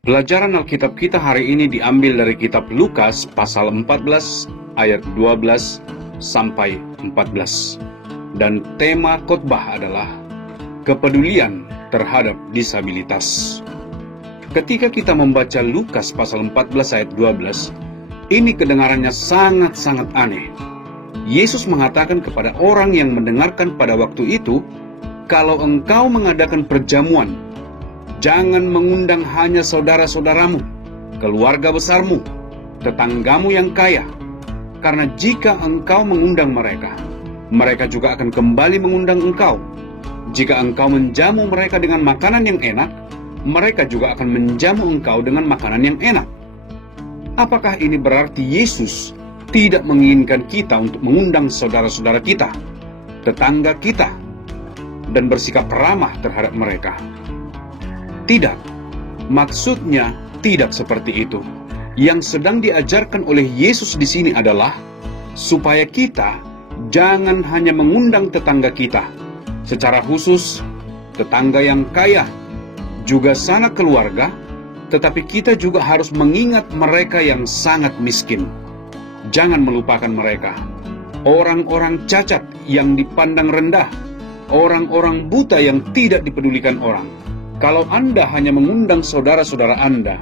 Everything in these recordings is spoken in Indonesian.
Pelajaran Alkitab kita hari ini diambil dari kitab Lukas pasal 14 ayat 12 sampai 14. Dan tema khotbah adalah kepedulian terhadap disabilitas. Ketika kita membaca Lukas pasal 14 ayat 12, ini kedengarannya sangat-sangat aneh. Yesus mengatakan kepada orang yang mendengarkan pada waktu itu, kalau engkau mengadakan perjamuan, jangan mengundang hanya saudara-saudaramu, keluarga besarmu, tetanggamu yang kaya. Karena jika engkau mengundang mereka, mereka juga akan kembali mengundang engkau. Jika engkau menjamu mereka dengan makanan yang enak, mereka juga akan menjamu engkau dengan makanan yang enak. Apakah ini berarti Yesus tidak menginginkan kita untuk mengundang saudara-saudara kita, tetangga kita, dan bersikap ramah terhadap mereka? Tidak, maksudnya tidak seperti itu. Yang sedang diajarkan oleh Yesus di sini adalah supaya kita jangan hanya mengundang tetangga kita, secara khusus tetangga yang kaya, juga sanak keluarga, tetapi kita juga harus mengingat mereka yang sangat miskin. Jangan melupakan mereka, orang-orang cacat yang dipandang rendah, orang-orang buta yang tidak dipedulikan orang. Kalau Anda hanya mengundang saudara-saudara Anda,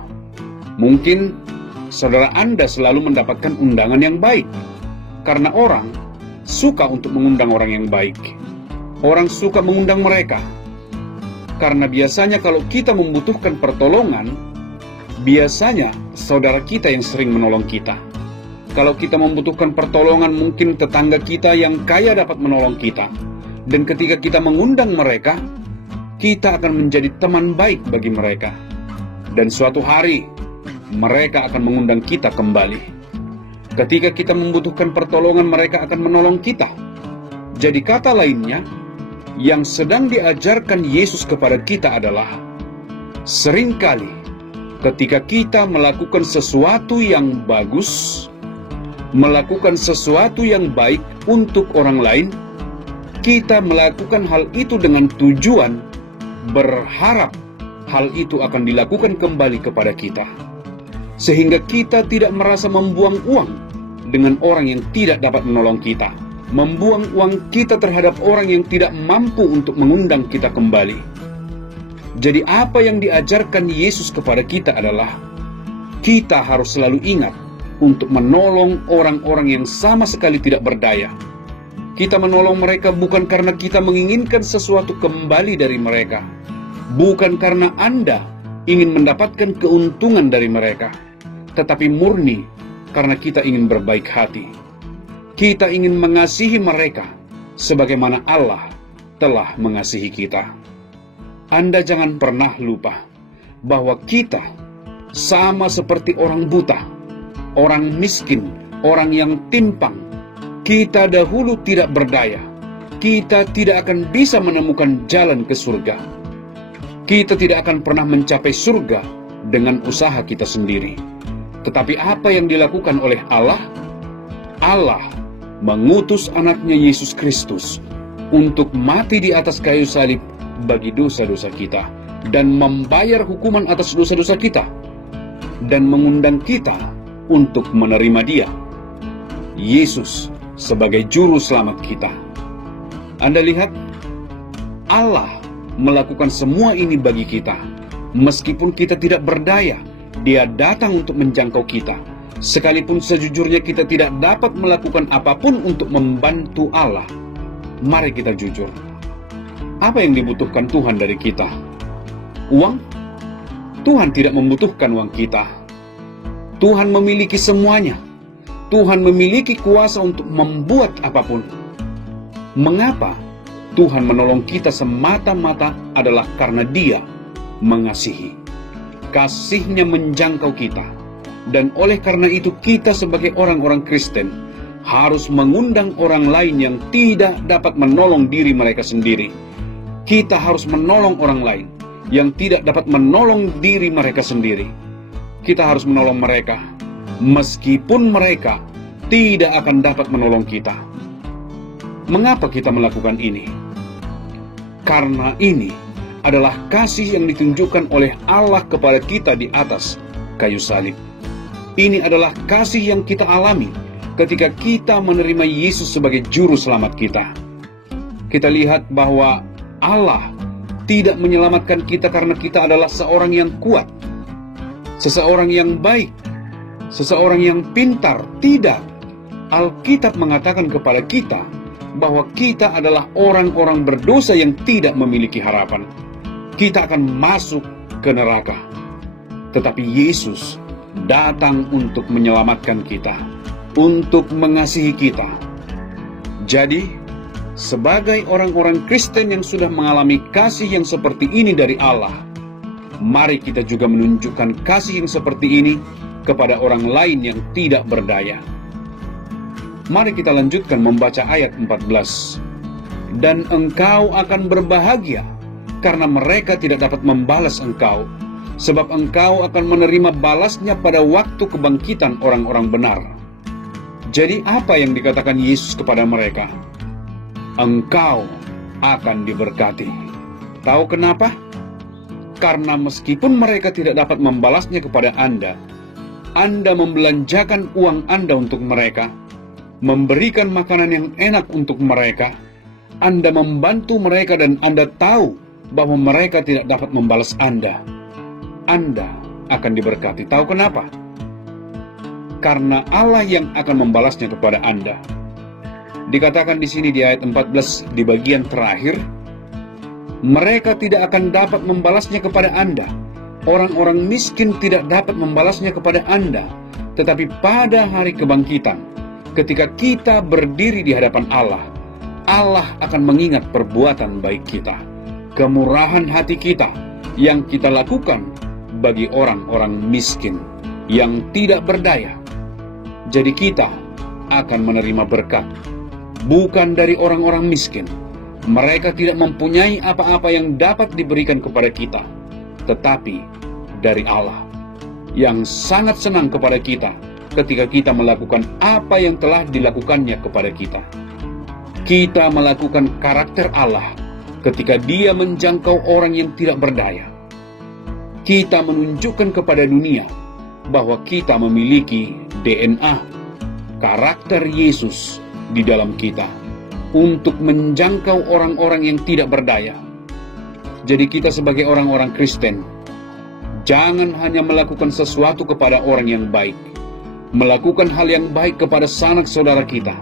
mungkin saudara Anda selalu mendapatkan undangan yang baik. Karena orang suka untuk mengundang orang yang baik. Orang suka mengundang mereka. Karena biasanya kalau kita membutuhkan pertolongan, biasanya saudara kita yang sering menolong kita. Kalau kita membutuhkan pertolongan, mungkin tetangga kita yang kaya dapat menolong kita. Dan ketika kita mengundang mereka, kita akan menjadi teman baik bagi mereka. Dan suatu hari, mereka akan mengundang kita kembali. Ketika kita membutuhkan pertolongan, mereka akan menolong kita. Jadi kata lainnya, yang sedang diajarkan Yesus kepada kita adalah, seringkali ketika kita melakukan sesuatu yang bagus, melakukan sesuatu yang baik untuk orang lain, kita melakukan hal itu dengan tujuan berharap hal itu akan dilakukan kembali kepada kita, sehingga kita tidak merasa membuang uang dengan orang yang tidak dapat menolong kita, membuang uang kita terhadap orang yang tidak mampu untuk mengundang kita kembali. Jadi apa yang diajarkan Yesus kepada kita adalah, kita harus selalu ingat untuk menolong orang-orang yang sama sekali tidak berdaya. Kita menolong mereka bukan karena kita menginginkan sesuatu kembali dari mereka, bukan karena Anda ingin mendapatkan keuntungan dari mereka, tetapi murni karena kita ingin berbaik hati. Kita ingin mengasihi mereka sebagaimana Allah telah mengasihi kita. Anda jangan pernah lupa bahwa kita sama seperti orang buta, orang miskin, orang yang timpang. Kita dahulu tidak berdaya. Kita tidak akan bisa menemukan jalan ke surga. Kita tidak akan pernah mencapai surga dengan usaha kita sendiri. Tetapi apa yang dilakukan oleh Allah? Allah mengutus anaknya Yesus Kristus untuk mati di atas kayu salib bagi dosa-dosa kita, dan membayar hukuman atas dosa-dosa kita, dan mengundang kita untuk menerima Dia, Yesus, sebagai juru selamat kita. Anda lihat, Allah melakukan semua ini bagi kita. Meskipun kita tidak berdaya, Dia datang untuk menjangkau kita. Sekalipun sejujurnya kita tidak dapat melakukan apapun untuk membantu Allah. Mari kita jujur. Apa yang dibutuhkan Tuhan dari kita? Uang? Tuhan tidak membutuhkan uang kita. Tuhan memiliki semuanya. Tuhan memiliki kuasa untuk membuat apapun. Mengapa Tuhan menolong kita semata-mata adalah karena Dia mengasihi. Kasih-Nya menjangkau kita. Dan oleh karena itu kita sebagai orang-orang Kristen harus mengundang orang lain yang tidak dapat menolong diri mereka sendiri. Kita harus menolong orang lain yang tidak dapat menolong diri mereka sendiri. Kita harus menolong mereka meskipun mereka tidak akan dapat menolong kita. Mengapa kita melakukan ini? Karena ini adalah kasih yang ditunjukkan oleh Allah kepada kita di atas kayu salib. Ini adalah kasih yang kita alami ketika kita menerima Yesus sebagai juru selamat kita. Kita lihat bahwa Allah tidak menyelamatkan kita karena kita adalah seorang yang kuat, seseorang yang baik, seseorang yang pintar. Tidak. Alkitab mengatakan kepada kita bahwa kita adalah orang-orang berdosa yang tidak memiliki harapan. Kita akan masuk ke neraka. Tetapi Yesus datang untuk menyelamatkan kita, untuk mengasihi kita. Jadi, sebagai orang-orang Kristen yang sudah mengalami kasih yang seperti ini dari Allah, mari kita juga menunjukkan kasih yang seperti ini kepada orang lain yang tidak berdaya. Mari kita lanjutkan membaca ayat 14. Dan engkau akan berbahagia karena mereka tidak dapat membalas engkau, sebab engkau akan menerima balasnya pada waktu kebangkitan orang-orang benar. Jadi apa yang dikatakan Yesus kepada mereka? Engkau akan diberkati. Tahu kenapa? Karena meskipun mereka tidak dapat membalasnya kepada Anda membelanjakan uang Anda untuk mereka, memberikan makanan yang enak untuk mereka, Anda membantu mereka dan Anda tahu bahwa mereka tidak dapat membalas Anda akan diberkati. Tahu kenapa? Karena Allah yang akan membalasnya kepada Anda. Dikatakan di sini di ayat 14 di bagian terakhir, mereka tidak akan dapat membalasnya kepada Anda. Orang-orang miskin tidak dapat membalasnya kepada Anda. Tetapi pada hari kebangkitan, ketika kita berdiri di hadapan Allah, Allah akan mengingat perbuatan baik kita, kemurahan hati kita yang kita lakukan bagi orang-orang miskin yang tidak berdaya. Jadi kita akan menerima berkat bukan dari orang-orang miskin. Mereka tidak mempunyai apa-apa yang dapat diberikan kepada kita, tetapi dari Allah yang sangat senang kepada kita ketika kita melakukan apa yang telah dilakukannya kepada kita. Kita melakukan karakter Allah ketika Dia menjangkau orang yang tidak berdaya. Kita menunjukkan kepada dunia bahwa kita memiliki DNA, karakter Yesus di dalam kita untuk menjangkau orang-orang yang tidak berdaya. Jadi kita sebagai orang-orang Kristen, jangan hanya melakukan sesuatu kepada orang yang baik, melakukan hal yang baik kepada sanak saudara kita,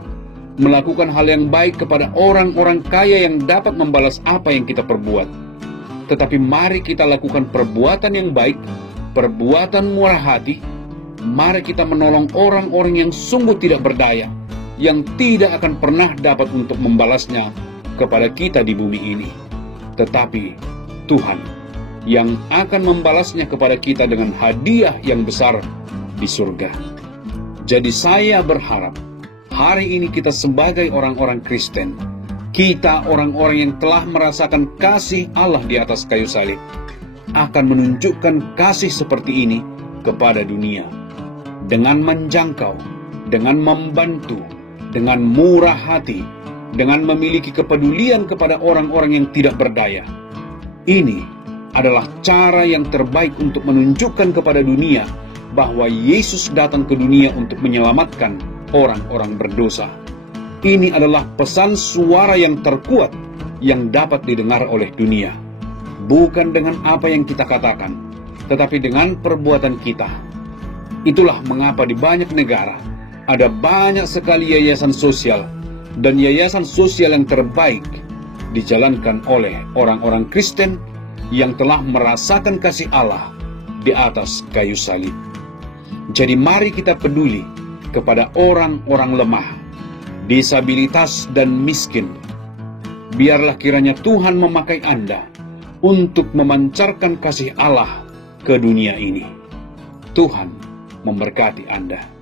melakukan hal yang baik kepada orang-orang kaya yang dapat membalas apa yang kita perbuat. Tetapi mari kita lakukan perbuatan yang baik, perbuatan murah hati. Mari kita menolong orang-orang yang sungguh tidak berdaya, yang tidak akan pernah dapat untuk membalasnya kepada kita di bumi ini. Tetapi Tuhan yang akan membalasnya kepada kita dengan hadiah yang besar di surga. Jadi saya berharap hari ini kita sebagai orang-orang Kristen, kita orang-orang yang telah merasakan kasih Allah di atas kayu salib, akan menunjukkan kasih seperti ini kepada dunia. Dengan menjangkau, dengan membantu, dengan murah hati, dengan memiliki kepedulian kepada orang-orang yang tidak berdaya. Ini adalah cara yang terbaik untuk menunjukkan kepada dunia bahwa Yesus datang ke dunia untuk menyelamatkan orang-orang berdosa. Ini adalah pesan suara yang terkuat yang dapat didengar oleh dunia. Bukan dengan apa yang kita katakan, tetapi dengan perbuatan kita. Itulah mengapa di banyak negara ada banyak sekali yayasan sosial, dan yayasan sosial yang terbaik dijalankan oleh orang-orang Kristen yang telah merasakan kasih Allah di atas kayu salib. Jadi mari kita peduli kepada orang-orang lemah, disabilitas dan miskin. Biarlah kiranya Tuhan memakai Anda untuk memancarkan kasih Allah ke dunia ini. Tuhan memberkati Anda.